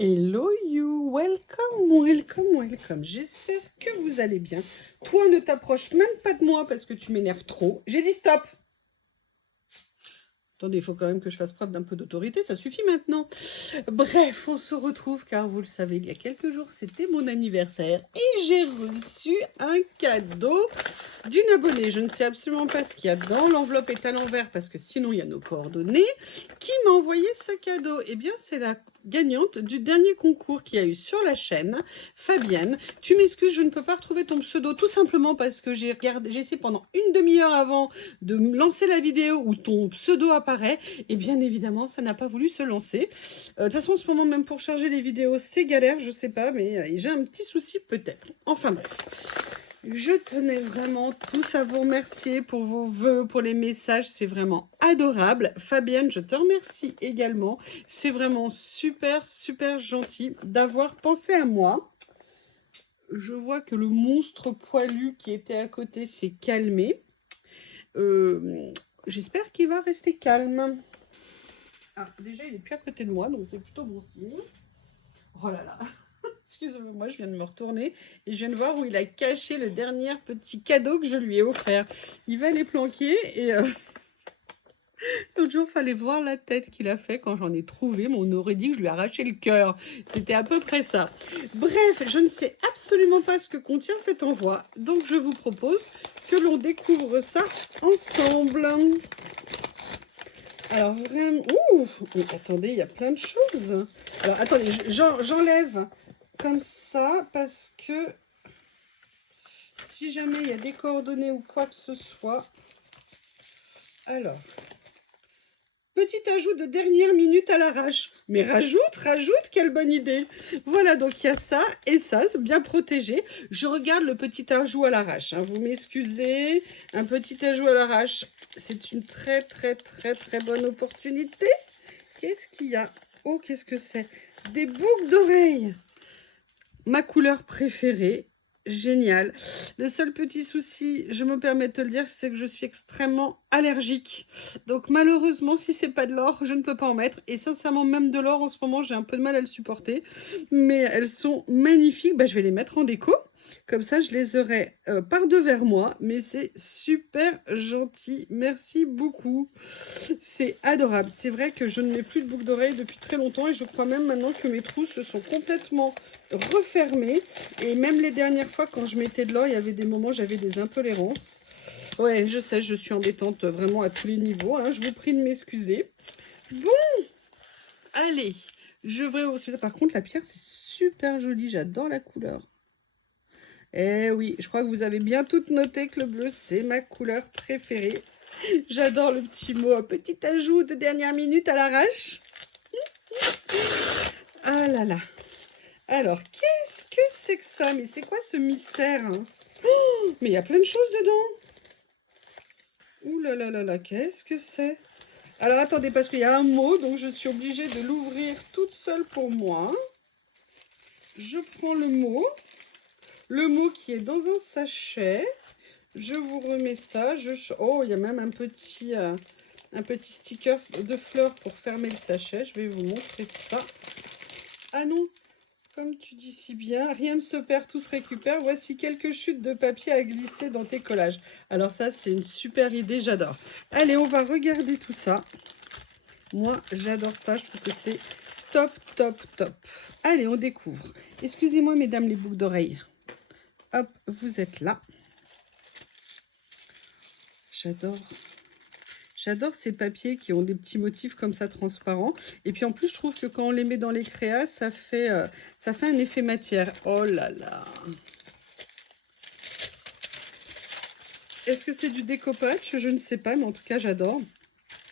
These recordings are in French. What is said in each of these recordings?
Hello you, welcome, welcome, welcome. J'espère que vous allez bien. Toi, ne t'approche même pas de moi parce que tu m'énerves trop. J'ai dit stop. Attendez, il faut quand même que je fasse preuve d'un peu d'autorité, ça suffit maintenant. Bref, on se retrouve car vous le savez, il y a quelques jours, c'était mon anniversaire et j'ai reçu un cadeau d'une abonnée. Je ne sais absolument pas ce qu'il y a dedans. L'enveloppe est à l'envers parce que sinon il y a nos coordonnées. Qui m'a envoyé ce cadeau? Eh bien, c'est la gagnante du dernier concours qu'il y a eu sur la chaîne, Fabienne. Tu m'excuses, je ne peux pas retrouver ton pseudo tout simplement parce que j'ai essayé pendant une demi-heure avant de me lancer la vidéo où ton pseudo apparaît et bien évidemment ça n'a pas voulu se lancer. De toute façon en ce moment même pour charger les vidéos c'est galère, je sais pas, mais j'ai un petit souci peut-être. Enfin bref. Je tenais vraiment tous à vous remercier pour vos vœux, pour les messages, c'est vraiment adorable. Fabienne, je te remercie également. C'est vraiment super, super gentil d'avoir pensé à moi. Je vois que le monstre poilu qui était à côté s'est calmé. J'espère qu'il va rester calme. Ah, déjà, il n'est plus à côté de moi, donc c'est plutôt bon signe. Oh là là. Excusez-moi, je viens de me retourner et je viens de voir où il a caché le dernier petit cadeau que je lui ai offert. Il va les planquer et l'autre jour, il fallait voir la tête qu'il a fait quand j'en ai trouvé, mais on aurait dit que je lui ai arraché le cœur. C'était à peu près ça. Bref, je ne sais absolument pas ce que contient cet envoi, donc je vous propose que l'on découvre ça ensemble. Alors vraiment... Ouh, mais attendez, il y a plein de choses. Alors attendez, j'enlève comme ça parce que si jamais il y a des coordonnées ou quoi que ce soit. Alors, petit ajout de dernière minute à l'arrache. Mais rajoute, quelle bonne idée. Voilà, donc il y a ça et ça, c'est bien protégé. Je regarde le petit ajout à l'arrache. Hein. Vous m'excusez, un petit ajout à l'arrache, c'est une très bonne opportunité. Qu'est-ce qu'il y a? Oh, qu'est-ce que c'est? Des boucles d'oreilles. Ma couleur préférée. Génial. Le seul petit souci, je me permets de te le dire, c'est que je suis extrêmement allergique. Donc malheureusement, si c'est pas de l'or, je ne peux pas en mettre. Et sincèrement, même de l'or, en ce moment, j'ai un peu de mal à le supporter. Mais elles sont magnifiques. Bah, je vais les mettre en déco. Comme ça, je les aurai par-devers moi. Mais c'est super gentil. Merci beaucoup. C'est adorable. C'est vrai que je ne mets plus de boucles d'oreilles depuis très longtemps. Et je crois même maintenant que mes trous se sont complètement refermés. Et même les dernières fois, quand je mettais de l'or, il y avait des moments où j'avais des intolérances. Ouais, je sais, je suis embêtante vraiment à tous les niveaux. Hein. Je vous prie de m'excuser. Bon, allez. Je vais reçu ça. Par contre, la pierre, c'est super joli. J'adore la couleur. Eh oui, je crois que vous avez bien toutes noté que le bleu, c'est ma couleur préférée. J'adore le petit mot, un petit ajout de dernière minute à l'arrache. Ah là là. Alors, qu'est-ce que c'est que ça? Mais c'est quoi ce mystère? Oh, mais il y a plein de choses dedans. Ouh là là là là, qu'est-ce que c'est? Alors, attendez, parce qu'il y a un mot, donc je suis obligée de l'ouvrir toute seule pour moi. Je prends le mot qui est dans un sachet. Je vous remets ça. Oh, il y a même un petit sticker de fleurs pour fermer le sachet. Je vais vous montrer ça. Ah non, comme tu dis si bien, rien ne se perd, tout se récupère. Voici quelques chutes de papier à glisser dans tes collages. Alors ça, c'est une super idée, j'adore. Allez, on va regarder tout ça. Moi, j'adore ça, je trouve que c'est top, top, top. Allez, on découvre. Excusez-moi, mesdames les boucles d'oreilles. Hop, vous êtes là. J'adore. J'adore ces papiers qui ont des petits motifs comme ça transparents. Et puis en plus, je trouve que quand on les met dans les créas, ça fait un effet matière. Oh là là. Est-ce que c'est du découpage? Je ne sais pas, mais en tout cas, j'adore.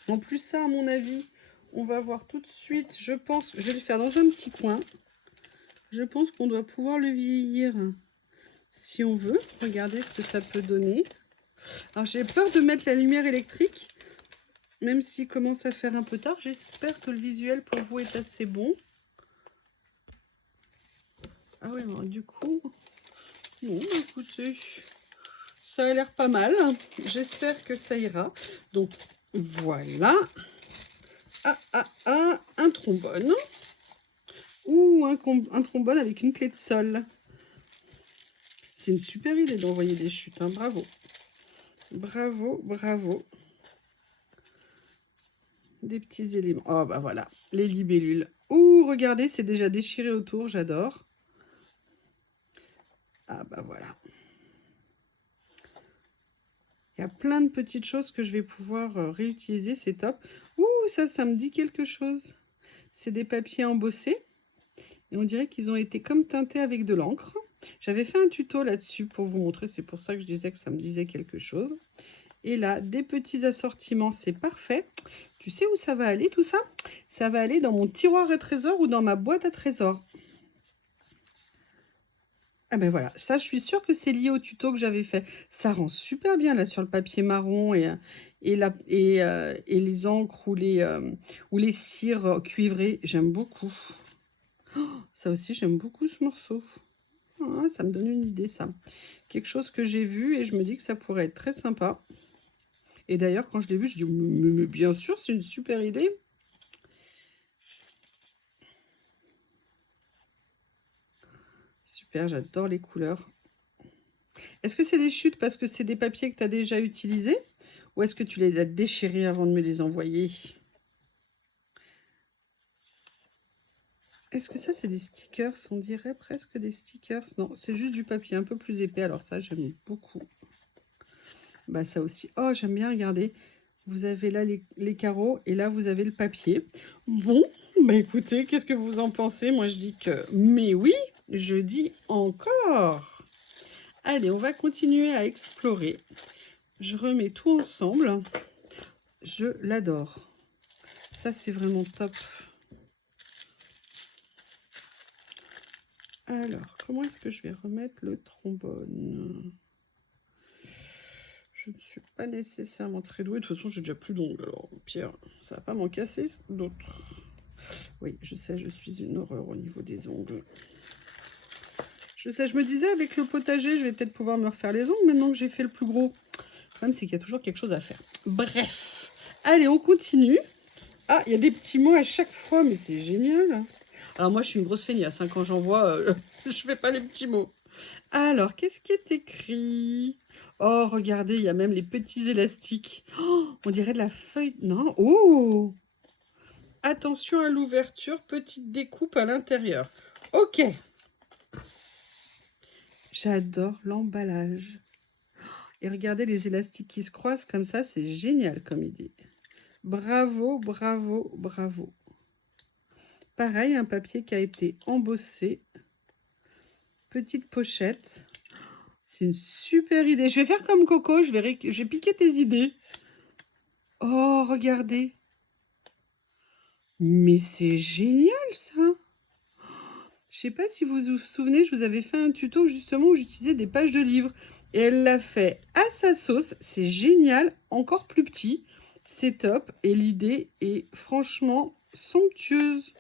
En plus, ça, à mon avis, on va voir tout de suite. Je pense que je vais le faire dans un petit coin. Je pense qu'on doit pouvoir le vieillir si on veut. Regardez ce que ça peut donner. Alors, j'ai peur de mettre la lumière électrique, même s'il commence à faire un peu tard. J'espère que le visuel pour vous est assez bon. Ah oui, bon, du coup, bon, écoutez, ça a l'air pas mal. J'espère que ça ira. Donc, voilà. Un trombone. Ou un trombone avec une clé de sol. C'est une super idée d'envoyer des chutes, hein. Bravo. Bravo, bravo. Des petits éléments. Oh, bah voilà, les libellules. Ouh, regardez, c'est déjà déchiré autour, j'adore. Ah, bah voilà. Il y a plein de petites choses que je vais pouvoir réutiliser, c'est top. Ouh, ça me dit quelque chose. C'est des papiers embossés. Et on dirait qu'ils ont été comme teintés avec de l'encre. J'avais fait un tuto là-dessus pour vous montrer. C'est pour ça que je disais que ça me disait quelque chose. Et là, des petits assortiments, c'est parfait. Tu sais où ça va aller tout ça? Ça va aller dans mon tiroir à trésors ou dans ma boîte à trésors. Ah ben voilà, ça je suis sûre que c'est lié au tuto que j'avais fait. Ça rend super bien là sur le papier marron et les encres ou les cires cuivrées. J'aime beaucoup. Oh, ça aussi j'aime beaucoup ce morceau. Ah, ça me donne une idée ça. Quelque chose que j'ai vu et je me dis que ça pourrait être très sympa. Et d'ailleurs quand je l'ai vu, je dis mais bien sûr c'est une super idée. Super, j'adore les couleurs. Est-ce que c'est des chutes parce que c'est des papiers que tu as déjà utilisés? Ou est-ce que tu les as déchirés avant de me les envoyer? Est-ce que ça, c'est des stickers? On dirait presque des stickers. Non, c'est juste du papier un peu plus épais. Alors ça, j'aime beaucoup. Bah ça aussi. Oh, j'aime bien, regardez. Vous avez là les carreaux et là, vous avez le papier. Bon, bah écoutez, qu'est-ce que vous en pensez? Moi, je dis que... Mais oui, je dis encore. Allez, on va continuer à explorer. Je remets tout ensemble. Je l'adore. Ça, c'est vraiment top. Alors, comment est-ce que je vais remettre le trombone? Je ne suis pas nécessairement très douée. De toute façon, j'ai déjà plus d'ongles. Alors, Pierre, ça va pas m'en casser d'autres. Oui, je sais, je suis une horreur au niveau des ongles. Je sais, je me disais, avec le potager, je vais peut-être pouvoir me refaire les ongles maintenant que j'ai fait le plus gros. Le problème, c'est qu'il y a toujours quelque chose à faire. Bref. Allez, on continue. Ah, il y a des petits mots à chaque fois, mais c'est génial. Alors moi, je suis une grosse feignasse. Hein, quand j'en vois, je fais pas les petits mots. Alors, qu'est-ce qui est écrit? Oh, regardez, il y a même les petits élastiques. Oh, on dirait de la feuille... Non, oh! Attention à l'ouverture, petite découpe à l'intérieur. Ok. J'adore l'emballage. Et regardez les élastiques qui se croisent comme ça, c'est génial comme idée. Bravo, bravo, bravo. Pareil, un papier qui a été embossé. Petite pochette. C'est une super idée. Je vais faire comme Coco, je vais piquer tes idées. Oh, regardez. Mais c'est génial ça. Je sais pas si vous vous souvenez, je vous avais fait un tuto justement où j'utilisais des pages de livres. Et elle l'a fait à sa sauce. C'est génial, encore plus petit. C'est top. Et l'idée est franchement somptueuse.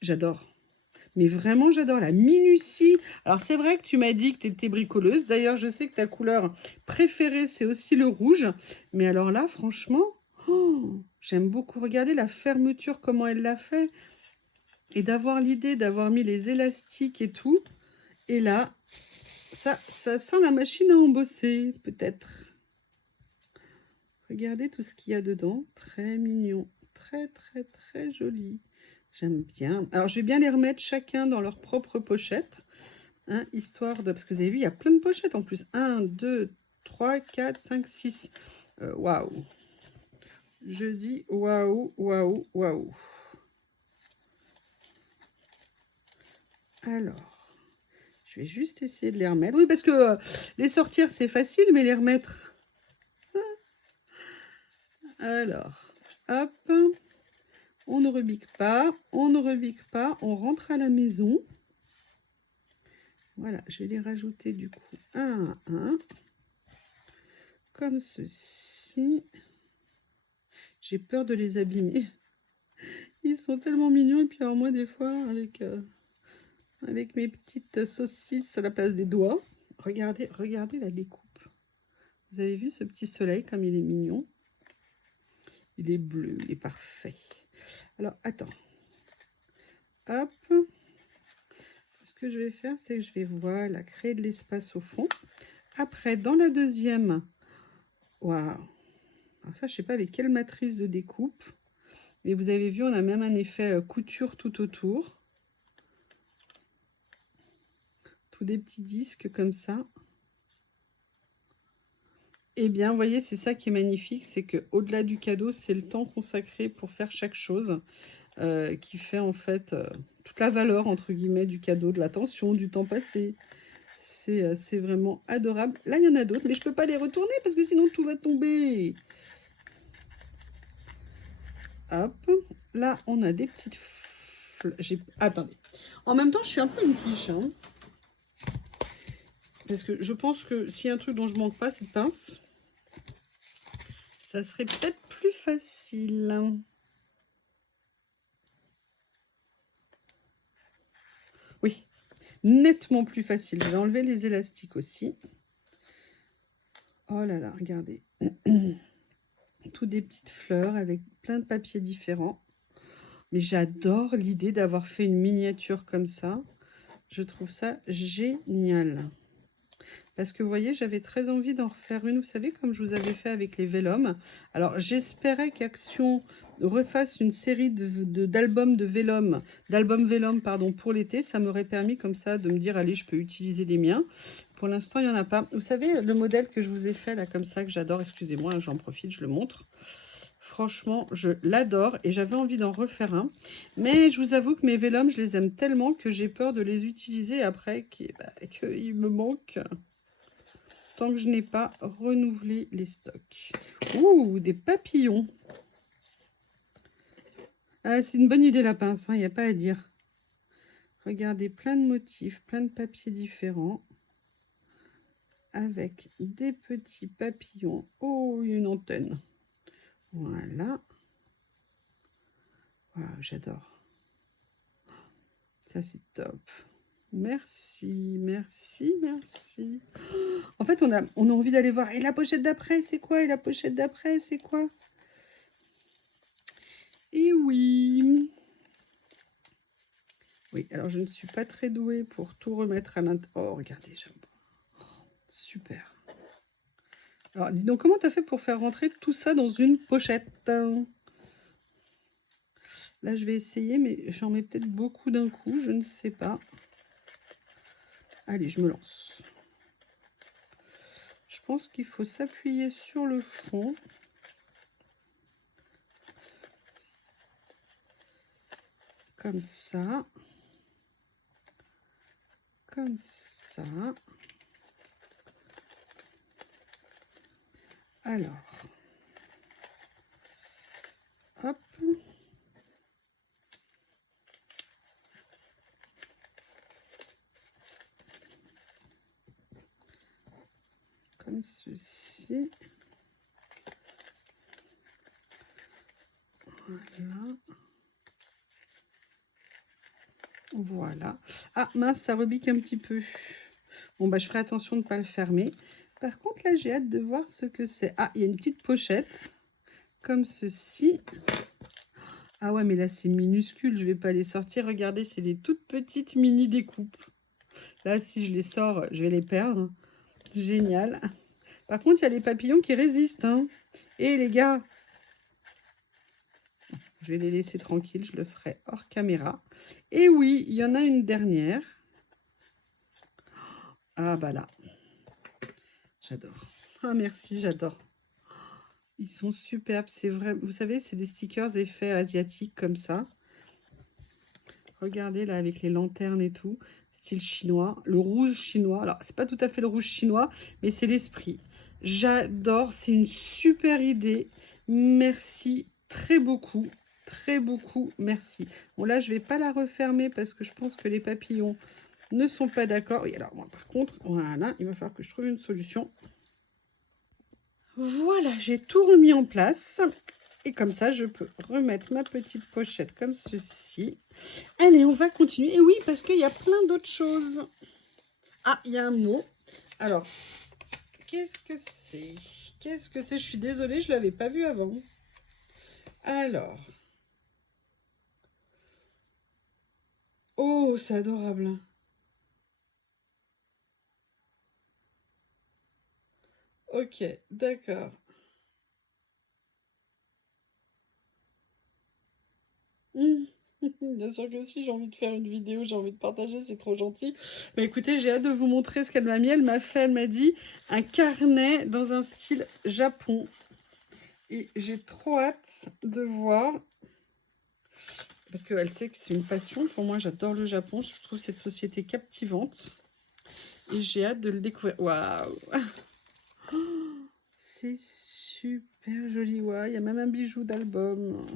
J'adore. Mais vraiment, j'adore la minutie. Alors, c'est vrai que tu m'as dit que tu étais bricoleuse. D'ailleurs, je sais que ta couleur préférée, c'est aussi le rouge. Mais alors là, franchement, oh, j'aime beaucoup. Regardez la fermeture, comment elle l'a fait. Et d'avoir l'idée d'avoir mis les élastiques et tout. Et là, ça sent la machine à embosser, peut-être. Regardez tout ce qu'il y a dedans. Très mignon. Très, très, très joli. J'aime bien. Alors, je vais bien les remettre chacun dans leur propre pochette. Hein, histoire de... Parce que vous avez vu, il y a plein de pochettes en plus. 1, 2, 3, 4, 5, 6. Waouh. Je dis waouh, waouh, waouh. Alors, je vais juste essayer de les remettre. Oui, parce que les sortir, c'est facile, mais les remettre... Alors, hop. On ne rebique pas, on ne rebique pas. On rentre à la maison. Voilà, je vais les rajouter du coup un à un. Comme ceci. J'ai peur de les abîmer. Ils sont tellement mignons. Et puis alors moi, des fois, avec mes petites saucisses à la place des doigts. Regardez, regardez la découpe. Vous avez vu ce petit soleil comme il est mignon? Il est bleu, il est parfait. Alors, attends. Hop. Ce que je vais faire, c'est que je vais, voilà, créer de l'espace au fond. Après, dans la deuxième, waouh. Alors ça, je sais pas avec quelle matrice de découpe. Mais vous avez vu, on a même un effet couture tout autour. Tous des petits disques comme ça. Et bien, vous voyez, c'est ça qui est magnifique, c'est qu'au-delà du cadeau, c'est le temps consacré pour faire chaque chose qui fait en fait toute la valeur, entre guillemets, du cadeau, de l'attention, du temps passé. C'est vraiment adorable. Là, il y en a d'autres, mais je ne peux pas les retourner parce que sinon tout va tomber. Hop, là, on a des petites fleurs. Attendez. En même temps, je suis un peu une quiche, hein, parce que je pense que s'il y a un truc dont je manque pas, c'est de pince. Ça serait peut-être plus facile. Oui, nettement plus facile. Je vais enlever les élastiques aussi. Oh là là, regardez. Toutes des petites fleurs avec plein de papiers différents. Mais j'adore l'idée d'avoir fait une miniature comme ça. Je trouve ça génial. Parce que vous voyez, j'avais très envie d'en refaire une, vous savez, comme je vous avais fait avec les Vélum. Alors, j'espérais qu'Action refasse une série d'albums d'albums Vélum, pardon, pour l'été. Ça m'aurait permis comme ça de me dire, allez, je peux utiliser les miens. Pour l'instant, il n'y en a pas. Vous savez, le modèle que je vous ai fait, là, comme ça, que j'adore, excusez-moi, j'en profite, je le montre. Franchement, je l'adore et j'avais envie d'en refaire un. Mais je vous avoue que mes Vélum, je les aime tellement que j'ai peur de les utiliser après, qu'il me manque tant que je n'ai pas renouvelé les stocks. Ouh, des papillons. Ah, c'est une bonne idée la pince, il n'y a pas à dire. Regardez, plein de motifs, plein de papiers différents. Avec des petits papillons. Oh, une antenne. Voilà. Wow, j'adore. Ça, c'est top. Merci, merci, merci. En fait, on a envie d'aller voir. Et la pochette d'après, c'est quoi? Et la pochette d'après, c'est quoi? Et oui. Oui, alors je ne suis pas très douée pour tout remettre à l'intérieur. Oh, regardez, j'aime pas. Super. Alors, dis donc, comment tu as fait pour faire rentrer tout ça dans une pochette? Là, je vais essayer, mais j'en mets peut-être beaucoup d'un coup, je ne sais pas. Allez, je me lance. Je pense qu'il faut s'appuyer sur le fond. Comme ça. Comme ça. Alors. Hop. Comme ceci. Voilà. Voilà. Ah, mince, ça rebique un petit peu. Bon, bah, je ferai attention de ne pas le fermer. Par contre, là, j'ai hâte de voir ce que c'est. Ah, il y a une petite pochette. Comme ceci. Ah ouais, mais là, c'est minuscule. Je ne vais pas les sortir. Regardez, c'est des toutes petites mini découpes. Là, si je les sors, je vais les perdre. Génial. Par contre, il y a les papillons qui résistent, hein. Et les gars, je vais les laisser tranquilles. Je le ferai hors caméra. Et oui, il y en a une dernière. Ah bah là. J'adore. Ah merci, j'adore. Ils sont superbes, c'est vrai. Vous savez, c'est des stickers effets asiatiques comme ça. Regardez là avec les lanternes et tout, style chinois. Le rouge chinois, alors c'est pas tout à fait le rouge chinois, mais c'est l'esprit. J'adore, c'est une super idée. Merci très beaucoup, merci. Bon là, je vais pas la refermer parce que je pense que les papillons ne sont pas d'accord. Oui, alors moi par contre, voilà, il va falloir que je trouve une solution. Voilà, j'ai tout remis en place. Et comme ça, je peux remettre ma petite pochette comme ceci. Allez, on va continuer. Et oui, parce qu'il y a plein d'autres choses. Ah, il y a un mot. Alors, qu'est-ce que c'est? Qu'est-ce que c'est? Je suis désolée, je ne l'avais pas vu avant. Alors. Oh, c'est adorable. Ok, d'accord. Mmh. Bien sûr que si, j'ai envie de faire une vidéo, j'ai envie de partager, c'est trop gentil. Bah écoutez, j'ai hâte de vous montrer ce qu'elle m'a mis. Elle m'a dit un carnet dans un style Japon. Et j'ai trop hâte de voir, parce qu'elle sait que c'est une passion. Pour moi, j'adore le Japon. Je trouve cette société captivante. Et j'ai hâte de le découvrir. Waouh! C'est super joli. Ouais, il y a même un bijou d'album.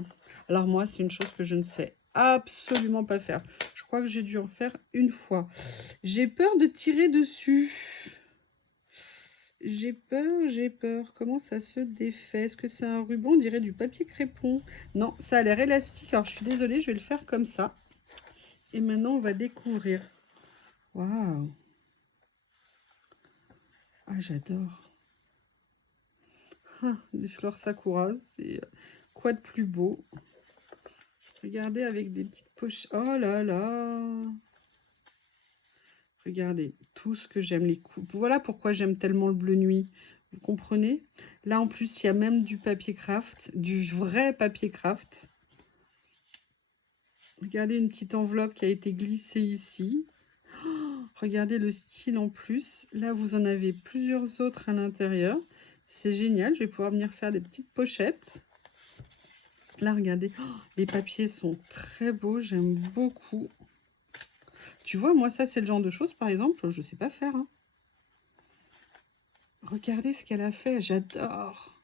Alors moi, c'est une chose que je ne sais absolument pas faire. Je crois que j'ai dû en faire une fois. J'ai peur de tirer dessus. J'ai peur, j'ai peur. Comment ça se défait? Est-ce que c'est un ruban? On dirait du papier crépon. Non, ça a l'air élastique. Alors je suis désolée, je vais le faire comme ça. Et maintenant, on va découvrir. Waouh! Ah, j'adore. Ah, des fleurs sakura, c'est quoi de plus beau? Regardez avec des petites poches. Oh là là! Regardez, tout ce que j'aime, les coupes. Voilà pourquoi j'aime tellement le bleu nuit. Vous comprenez? Là, en plus, il y a même du papier craft, du vrai papier craft. Regardez une petite enveloppe qui a été glissée ici. Oh, regardez le style en plus. Là, vous en avez plusieurs autres à l'intérieur. C'est génial. Je vais pouvoir venir faire des petites pochettes. Là, regardez. Oh, les papiers sont très beaux. J'aime beaucoup. Tu vois, moi, ça, c'est le genre de choses, par exemple, je ne sais pas faire. Hein. Regardez ce qu'elle a fait. J'adore.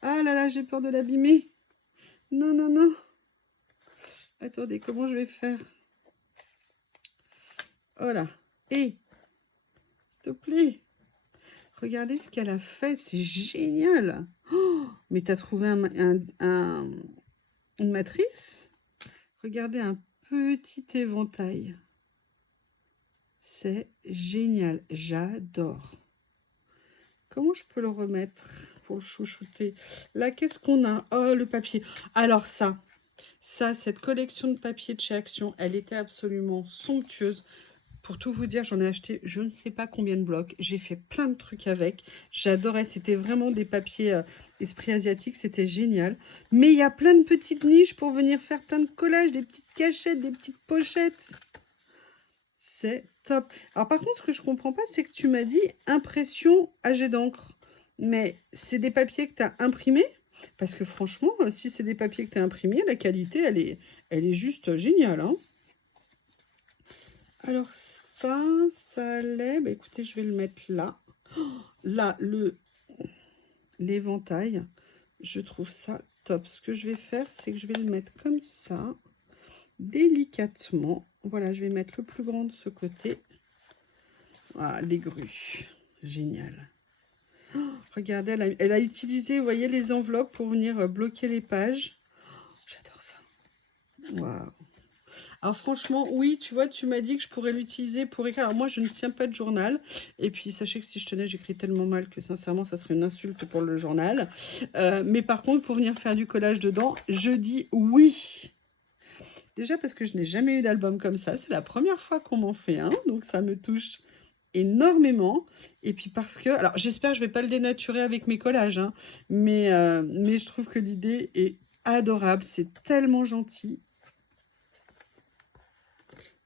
Ah là là, j'ai peur de l'abîmer. Non, non, non. Attendez, comment je vais faire? Voilà. Et, s'il te plaît, regardez ce qu'elle a fait. C'est génial. Oh, mais t'as trouvé une matrice? Regardez un petit éventail. C'est génial. J'adore. Comment je peux le remettre pour le chouchouter? Là, qu'est-ce qu'on a? Oh, le papier. Alors ça, cette collection de papier de chez Action, elle était absolument somptueuse. Pour tout vous dire, j'en ai acheté je ne sais pas combien de blocs. J'ai fait plein de trucs avec. J'adorais. C'était vraiment des papiers esprit asiatique. C'était génial. Mais il y a plein de petites niches pour venir faire plein de collages, des petites cachettes, des petites pochettes. C'est top. Alors par contre, ce que je comprends pas, c'est que tu m'as dit impression à jet d'encre. Mais c'est des papiers que tu as imprimés? Parce que franchement, si c'est des papiers que tu as imprimés, la qualité, elle est juste géniale. Hein. Alors ça allait. Bah, écoutez, je vais le mettre là. Oh, là, l'éventail, je trouve ça top. Ce que je vais faire, c'est que je vais le mettre comme ça, délicatement. Voilà, je vais mettre le plus grand de ce côté. Ah, les grues. Génial. Oh, regardez, elle a utilisé, vous voyez, les enveloppes pour venir bloquer les pages. Oh, j'adore ça. Waouh. Alors franchement, oui, tu vois, tu m'as dit que je pourrais l'utiliser pour écrire. Alors moi, je ne tiens pas de journal. Et puis, sachez que si je tenais, j'écris tellement mal que sincèrement, ça serait une insulte pour le journal. Mais par contre, pour venir faire du collage dedans, je dis oui. Déjà parce que je n'ai jamais eu d'album comme ça. C'est la première fois qu'on m'en fait un. Donc ça me touche énormément. Et puis parce que, alors j'espère que je vais pas le dénaturer avec mes collages, hein, mais je trouve que l'idée est adorable. C'est tellement gentil.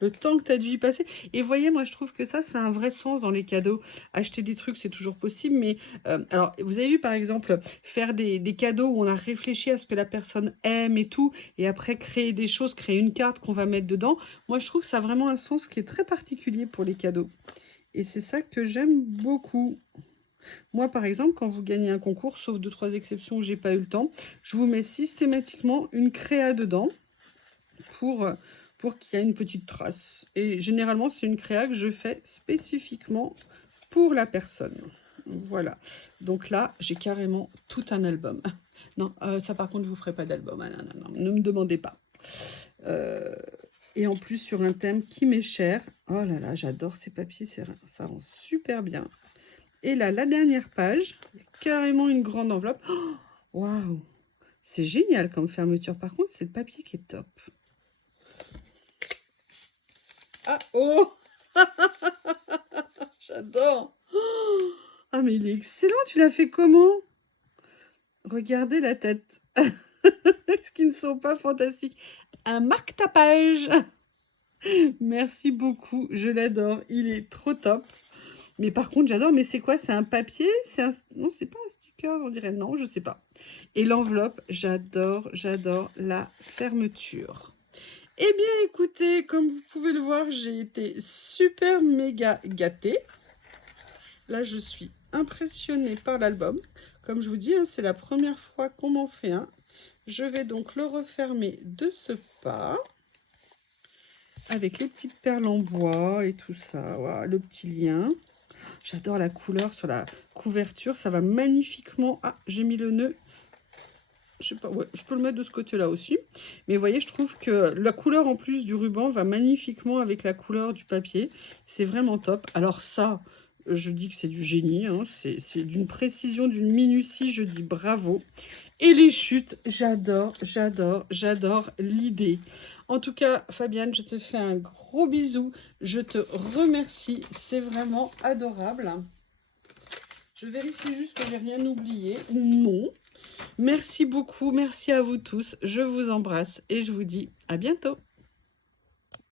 Le temps que tu as dû y passer. Et voyez, moi je trouve que ça, c'est un vrai sens dans les cadeaux. Acheter des trucs, c'est toujours possible, mais alors vous avez vu par exemple faire des cadeaux où on a réfléchi à ce que la personne aime et tout, et après créer des choses, créer une carte qu'on va mettre dedans. Moi je trouve que ça a vraiment un sens qui est très particulier pour les cadeaux. Et c'est ça que j'aime beaucoup. Moi, par exemple, quand vous gagnez un concours, sauf 2-3 exceptions où j'ai pas eu le temps, je vous mets systématiquement une créa dedans pour, pour qu'il y ait une petite trace. Et généralement, c'est une créa que je fais spécifiquement pour la personne. Voilà. Donc là, j'ai carrément tout un album. Non, ça par contre, je vous ferai pas d'album. Ah, non, non, non, ne me demandez pas. Et en plus, sur un thème qui m'est cher. Oh là là, j'adore ces papiers, ça rend super bien. Et là, la dernière page, carrément une grande enveloppe. Waouh, wow, c'est génial comme fermeture. Par contre, c'est le papier qui est top. Ah, oh. J'adore. Ah, mais il est excellent. Tu l'as fait comment? Regardez la tête. Est-ce qu'ils ne sont pas fantastiques? Un marque-tapage. Merci beaucoup. Je l'adore. Il est trop top. Mais par contre, j'adore. Mais c'est quoi? C'est un papier? Non, c'est pas un sticker. On dirait non, je sais pas. Et l'enveloppe, j'adore, j'adore la fermeture. Eh bien, écoutez, comme vous pouvez le voir, j'ai été super méga gâtée. Là, je suis impressionnée par l'album. Comme je vous dis, hein, c'est la première fois qu'on m'en fait un. Je vais donc le refermer de ce pas. Avec les petites perles en bois et tout ça. Voilà, le petit lien. J'adore la couleur sur la couverture. Ça va magnifiquement. Ah, j'ai mis le nœud. Je sais pas, ouais, je peux le mettre de ce côté-là aussi. Mais vous voyez, je trouve que la couleur en plus du ruban va magnifiquement avec la couleur du papier. C'est vraiment top. Alors ça, je dis que c'est du génie. Hein. C'est d'une précision, d'une minutie. Je dis bravo. Et les chutes, j'adore, j'adore, j'adore l'idée. En tout cas, Fabienne, je te fais un gros bisou. Je te remercie. C'est vraiment adorable. Je vérifie juste que j'ai rien oublié. Non. Merci beaucoup, merci à vous tous. Je vous embrasse et je vous dis à bientôt.